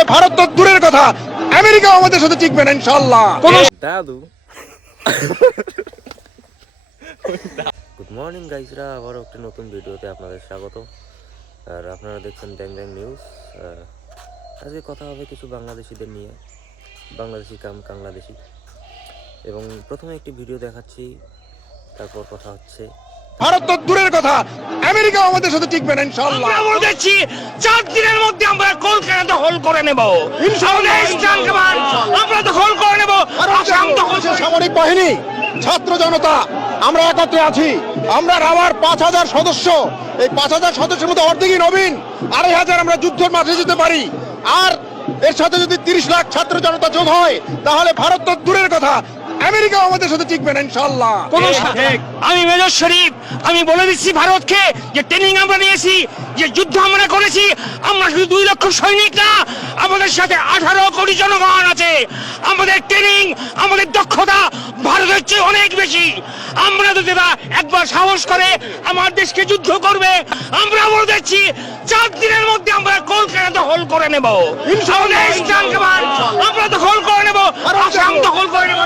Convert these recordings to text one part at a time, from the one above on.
তাহলে ভারত তো দূরের কথা, আমেরিকাও আমাদের সাথে টিকবে না ইনশাআল্লাহ। দাদু গুড মর্নিং গাইজরা, আবারও একটা নতুন ভিডিওতে আপনাদের স্বাগত। আর আপনারা দেখছেন ব্যাং ব্যাং নিউজ। আজকে কথা হবে কিছু বাংলাদেশিদের নিয়ে, বাংলাদেশি বাংলাদেশি। এবং প্রথমে একটি ভিডিও দেখাচ্ছি, তারপর কথা হচ্ছে। ভারত তো দূরের কথা, আমেরিকাও আমাদের সাথে টিকবে না ইনশাআল্লাহ। আমরা বলতেছি 4 দিনের মধ্যে আমরা কলকাতা দখল করে নেব ইনশাআল্লাহ। আমরা দখল করে নেব আসাম দখল। সামরিক বাহিনী, ছাত্র জনতা, আমরা একত্রে আছি। আমরা আমার 5,000 সদস্য, এই 5,000 সদস্যের মধ্যে অর্ধেকই নবীন, 2,500 আমরা যুদ্ধের মাঠে যেতে পারি। আর এর সাথে যদি 30 লাখ ছাত্র জনতা যোগ হয়, তাহলে ভারত তো দূরের কথা, আমেরিকাও আমাদের সাথে টিকবে না ইনশাআল্লাহ। আমি মেজর শরীফ, আমি বলে দিচ্ছি ভারতকে যে ট্রেনিং আমরা নিয়েছি, যে যুদ্ধ আমরা করেছি, আমরা শুধু 2 লক্ষ সৈনিক না, আমাদের সাথে 18 কোটি জনগণ আছে। আমাদের ট্রেনিং, আমাদের দক্ষতা ভারতের চেয়ে অনেক বেশি। আমরা যদি একবার সাহস করে আমার দেশকে যুদ্ধ করবে, আমরা বলে দিচ্ছি 4 দিনের মধ্যে আমরা কলকাতা দখল করে নেব ইনশাআল্লাহ। আমরা দখল করে নেব আসাম দখল করে নেব।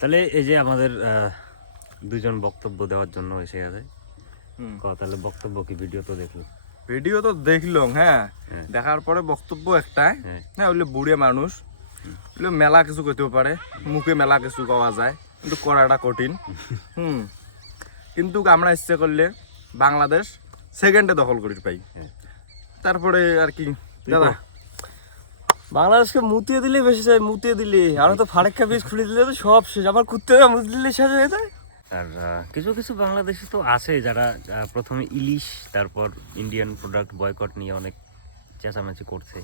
তাহলে এই যে আমাদের দুজন বক্তব্য দেওয়ার জন্য এসে গেছে। তাহলে বক্তব্য কি? ভিডিও তো দেখলো, ভিডিও তো দেখলাম। হ্যাঁ, দেখার পরে বক্তব্য একটাই, হ্যাঁ ওইলে বুড়ে মানুষ, ওইলে মেলা কিছু করতেও পারে, মুখে মেলা কিছু পাওয়া যায়, কিন্তু করাটা কঠিন। কিন্তু আমরা ইচ্ছে করলে বাংলাদেশ সেকেন্ডে দখল করে পাই। তারপরে আর কি দাদা, বাংলাদেশকে মুতিয়ে দিলে বেশি চাই, মুতিয়ে দিলে আর তো ফারেক্কা বীজ খুলে দিলে তো সব শেষ। আবার কুত্তে মুতে দিলে শেষ হয়ে যায়। আর কিছু কিছু বাংলাদেশি তো আছে যারা প্রথমে ইলিশ, তারপর ইন্ডিয়ান প্রোডাক্ট বয়কট নিয়ে অনেক চেঁচামেচি করছে।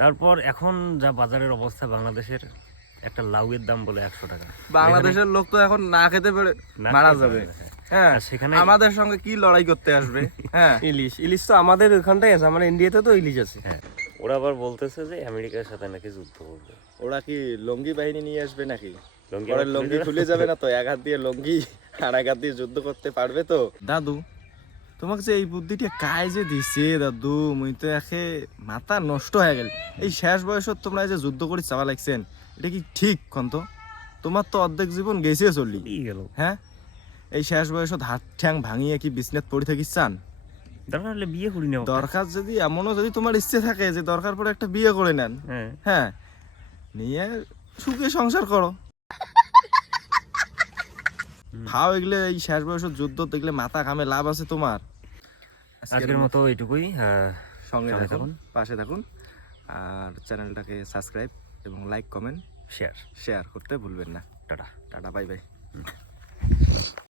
তারপর এখন যা বাজারের অবস্থা বাংলাদেশের, একটা লাউয়ের দাম বলে 100 টাকা। বাংলাদেশের লোক তো এখন না খেতে পেরে মারা যাবে। হ্যাঁ, সেখানে আমাদের সঙ্গে কি লড়াই করতে আসবে? হ্যাঁ, ইলিশ তো আমাদের ওখানটাই আছে, আমার ইন্ডিয়াতে তো ইলিশ আছে। হ্যাঁ, ওরা আবার বলতেছে যে আমেরিকার সাথে নাকি যুদ্ধ করবে। ওরা কি লঙ্গি বাহিনী নিয়ে আসবে নাকি? লঙ্গি ওরা আবার লঙ্গি খুলে যাবে না তো? এক হাত দিয়ে লঙ্গি আর এক হাত দিয়ে যুদ্ধ করতে পারবে তো? দাদু তোমাকে যে এই বুদ্ধিটা কায় যে দিছে দাদু, মুই তো একে মাথা নষ্ট হয়ে গেল। এই শেষ বয়সত তোমরা যে যুদ্ধ করে চাওয়া লাগছেন, এটা কি ঠিক কন্ত? তোমার তো অর্ধেক জীবন গেছে চলি গেল। হ্যাঁ, এই শেষ বয়সত হাত ঠ্যাং ভাঙিয়ে কি বিছনাত পড়ে থাকিস চান? দরকার হলে বিয়ে করি না। দরকার যদি এমনও যদি তোমার ইচ্ছে থাকে যে দরকার পড়ে একটা বিয়ে করে নেন, হ্যাঁ, নিয়ে সুখে সংসার করো। ভাও এগুলো এই শেষ বয়সের যুদ্ধ দেখলে মাথা ঘামে, লাভ আছে তোমার? আজকের মতো এইটুকুই। সঙ্গে থাকুন, পাশে থাকুন, আর চ্যানেলটাকে সাবস্ক্রাইব এবং লাইক, কমেন্ট, শেয়ার করতে ভুলবেন না। Tata, bye bye.